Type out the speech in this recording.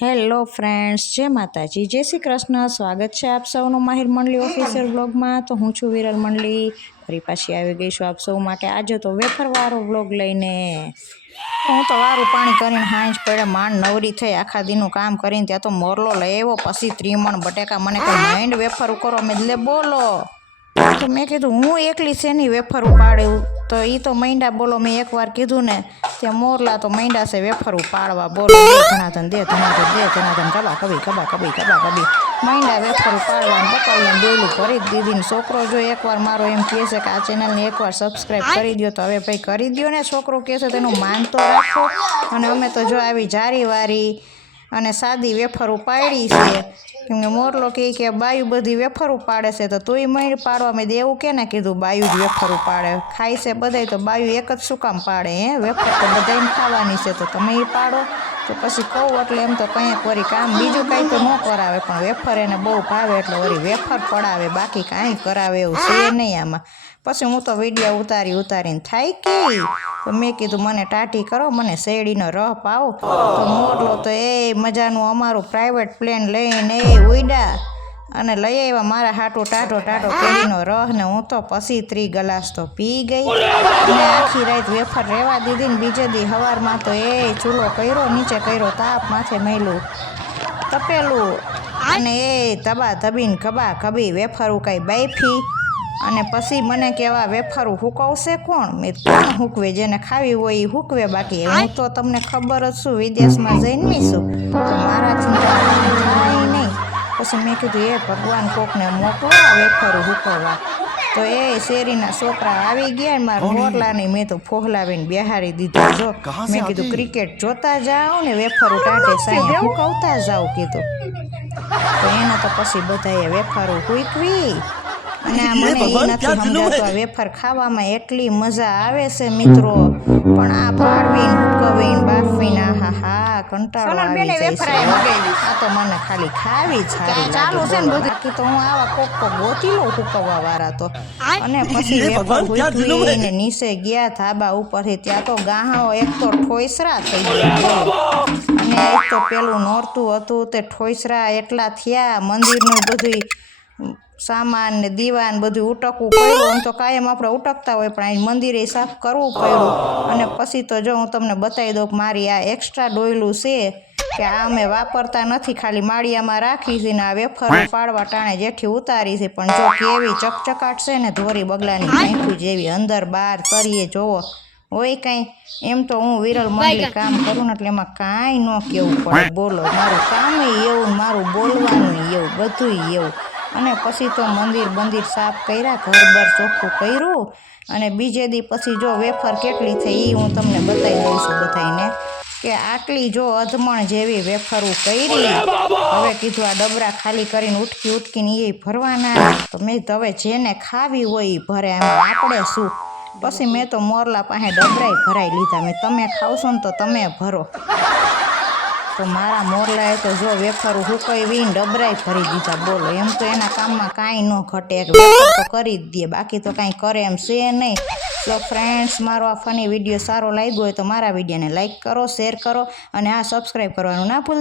Hello friends, જય માતાજી, જય શ્રી કૃષ્ણ। સ્વાગત છે આપ સૌનું માહિર મંડલી ઓફિશિયલ બ્લોગમાં। તો હું છું વિરલ મંડલી, ફરી પાછી આવી ગઈ છું આપ સૌ માટે આજે તો વેફરવાળો બ્લોગ લઈને। હું તો વારું પાણી કરીને હાંજ પડે માંડ નવરી થઈ, આખા દીનું કામ કરીને ત્યાં તો મોરલો લઈ આવ્યો, પછી 3 મણ બટેકા મને કંઈ માઇન્ડ વેફર કરો મેં લે બોલો। તો મેં કીધું હું એકલી શેની વેફર ઉપાડ્યું, તો એ તો માંડ્યા બોલો, મેં એકવાર કીધું ને ત્યાં મોરલા તો માંડ્યા છે વેફર ઉપાડવા બોલો, દે ધનાધન દે ધનાધન દે ધનાધન કબા કબી કબા કબી કબા કબી માંડ્યા વેફર ઉપાડવા બકાવીને ડોયલું ભરી જ દીધી ને છોકરો જો એકવાર મારો એમ કહે છે કે આ ચેનલને એકવાર સબસ્ક્રાઈબ કરી દો, તો હવે ભાઈ કરી દો ને, છોકરો કહે છે તેનું માન તો રાખો। અને અમે તો જો આવી જારીવારી અને સાદી વેફર ઉપાડી છે, કેમ કે મોરલો કહે કે બાયું બધી વેફર ઉપાડે છે તો તુંય માંડ પાડવા મેં એવું કે ને કીધું બાયું જ વેફર ઉપાડે, ખાય છે બધાય તો બાયું એક જ શું કામ પાડે, હે વેફર તો બધાને ખાવાની છે તો તમે એ પાડો। તો પછી કહું એટલે એમ તો કંઈક વળી કામ બીજું કાંઈ તો ન કરાવે, પણ વેફર એને બહુ ભાવે એટલે વળી વેફર પડાવે, બાકી કાંઈ કરાવે એવું છે નહીં આમાં। પછી હું તો વિડીયો ઉતારીને થાય કે તો મેં કીધું મને ટાઢી કરો, મને શેરડીનો રસ પાવો। તો મોરલો તો એ મજાનું અમારું પ્રાઇવેટ પ્લેન લઈને ઉડ્યા અને લઈ આવ્યા મારા હાટું ટાઢો કેરીનો રસ ને હું તો પછી 3 ગ્લાસ તો પી ગઈ અને આખી રાત વેફર રહેવા દીધી ને બીજે દી સવારમાં તો એ ચૂલો કર્યો, નીચે કર્યો તાપ, માથે મેલું તપેલું અને એ તબા તબીને ખબા ખબી વેફરું કાંઈ બાફી અને પછી મને કહેવા વેફરું હુકવશે કોણ, મેં કોણ હુકવે, જેને ખાવી હોય એ હુકવે, બાકી હું તો તમને ખબર જ છું વિદેશમાં જઈને છું તો મારાથી થાય નહીં। પછી મેં કીધું એ ભગવાન કોકને મોકલો વેફરું હુકવવા, તો એ શેરીના છોકરા આવી ગયા ને મારા મોરલાને મેં તો ફોહલાવીને બેહારી દીધું, જો મેં કીધું ક્રિકેટ જોતા જાઓ ને વેફરું ટાઢે સાંઈ હુકવતા જાઓ કીધું। તો એને તો પછી બધાએ વેફરું હુકવી અને આ મને એ નથી સમજાતું આ વેફર ખાવામાં એટલી મજા આવે છે મિત્રો, પણ આ પાડવીને હુકવીને બાફીને હા કંટાળો આવી જાય છે। આ તો મને ખાલી ખાવી જ સારી લાગે, બાકી તો હું આવા કોક ગોતી લઉં હુકવવા વાળા તો। અને પછી વેફર હુકવીને નીચે ગયા ધાબા ઉપરથી, ત્યાં તો ગાહો એક તો ઠોઈસરા થઈ ગયા અને એક તો પેલું નોરતું હતું તે ઠોઈસરા એટલા થયા, મંદિરનું બધું સામાન ને દીવાન બધું ઉટકવું પડ્યું, આમ તો કાયમ આપણે ઉટકતા હોય પણ અહીં મંદિરે સાફ કરવું પડ્યું। અને પછી તો જો હું તમને બતાવી દઉં કે મારી આ એક્સ્ટ્રા ડોયલું છે કે આ અમે વાપરતા નથી, ખાલી માળિયામાં રાખી છે ને આ વેફર પાડવા ટાણે જેઠી ઉતારી છે, પણ જો કેવી ચકચકાટ છે ને ધોરી બગલાની આંખું જેવી, અંદર બહાર તરીએ જોવો હોય કાંઈ, એમ તો હું વિરલ મંડલી કામ કરું ને એટલે એમાં કાંઈ ન કહેવું પડે બોલો, મારું કામ એવું મારું બોલવાનું એવું બધું એવું। અને પછી તો મંદિર સાફ કર્યા, ઘર ચોખ્ખું કર્યું અને બીજે દી પછી જો વેફર કેટલી થઈ એ હું તમને બતાવી દઉં છું બધાને કે આટલી જો અધમણ જેવી વેફરું કરી। હવે કીધું આ ડબરા ખાલી કરીને ઉટકીને એ ભરવાના, તો મેં હવે જેને ખાવી હોય એ ભરે, એમાં આપણે શું। પછી મેં તો મોરલા પાસે ડબરાય ભરાઈ લીધા, મેં તમે ખાવશો ને તો તમે ભરો, તો મારા મોરલાએ તો જો વેફરું હુકવીને ડબરાય ભરી દીધા બોલો, એમ તો એના કામમાં કાંઈ ન ઘટે, વેફર તો કરી જ દે, બાકી તો કાંઈ કરે એમ છે નહીં। તો ફ્રેન્ડ્સ, મારો આ ફની વિડીયો સારો લાગ્યો હોય તો મારા વિડીયોને લાઇક કરો, શેર કરો અને આ સબસ્ક્રાઈબ કરવાનું ના ભૂલતા।